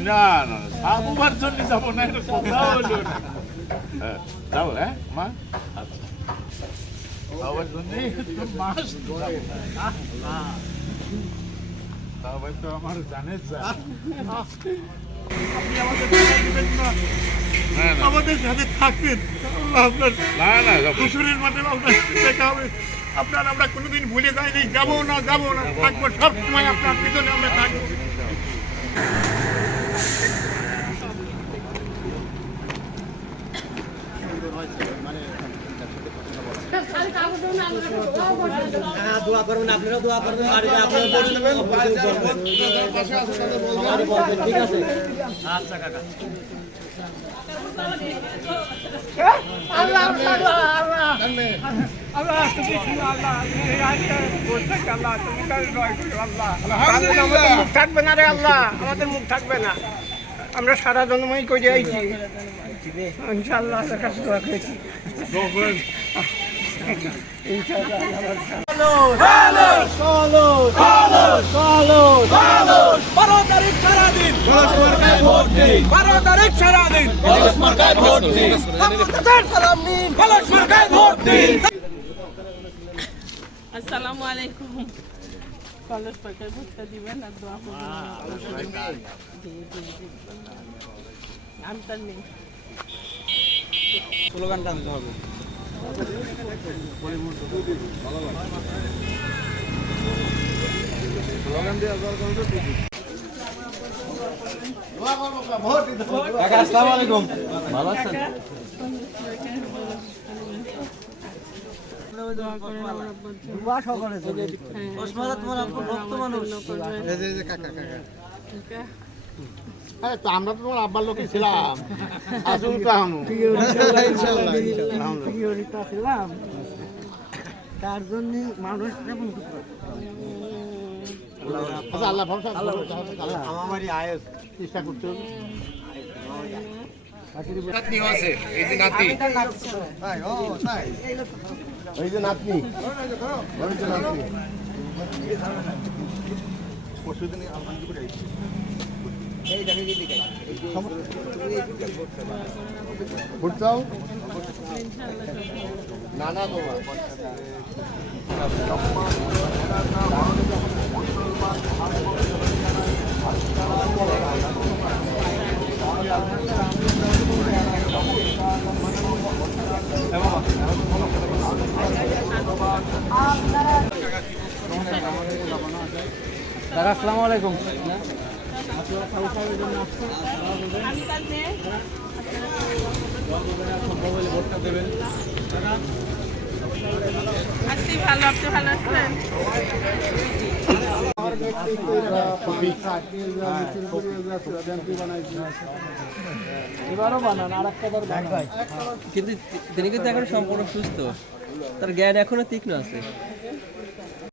না না সাবুবার জন্য যাব না এটা কথা হলো হ্যাঁ, যাব হ্যাঁ মা আচ্ছা সবার জন্য মাস যাব তো আমার জানে যা আপনি আমাদের সাথে থাকবেন আল্লাহ আপনার না না শ্বশুরের মাঠে আপনার দেখা হবে আপনার আমরা কোনোদিন ভুলে যাইনি, যাব না যাব না, থাকব সব সময় আপনার পিছনে আমরা থাকব। দোয়া করবেন আপনারাও দোয়া করবেন আর আপনারা বলে দেবেন ঠিক আছে আচ্ছা কাকা আল্লাহ। তুমি শুনো আল্লাহ তুমি আজকে আল্লাহ তুমি আল্লাহ আমাদের মুখ থাকবে না রে আল্লাহ আমাদের মুখ থাকবে না আমরা সারা জন্মই করে আইছি ইনশাআল্লাহ আল্লাহর কাছে দোয়া করেছি বারো তারিখ সারাদিন বারো তারিখ সারাদিন সালাম নিন আসসালামু আলাইকুম। কলেজ পাকে ভর্তা দিবেন আর দোয়া করবেন। আমি তার নেই। স্লোগানটা দিতে হবে। কাকা আসসালামু আলাইকুম। ভালো আছেন দোয়া করেন আমার আব্বার জন্য। দোয়া সকলে চলে হ্যাঁ, তোমার আপু ভক্ত মানুষ এই যে এই কাকা কাকা ঠিক হ্যাঁ তো আমরা তো তোমার আব্বার লোকই ছিলাম। আসুন কাহানু ইনশাআল্লাহ ইনশাআল্লাহ ছিলাম তার জন্য মানুষ আচ্ছা আল্লাহ ভরসা আল্লাহ আমারই আয়েস। চেষ্টা করতে হবে। তাই ও তাই। এই যে নাতনি। ওই যে নাতনি। ভোট চাও? না না তোমার কাকা আসসালামু আলাইকুম আমি তার মেয়ে আছি ভালো আপনি ভালো আছেন এবারও বানান আর বার বানান। কিন্তু তিনি কিন্তু এখন সম্পূর্ণ সুস্থ। তার জ্ঞান এখনও তীক্ষ্ণ আছে।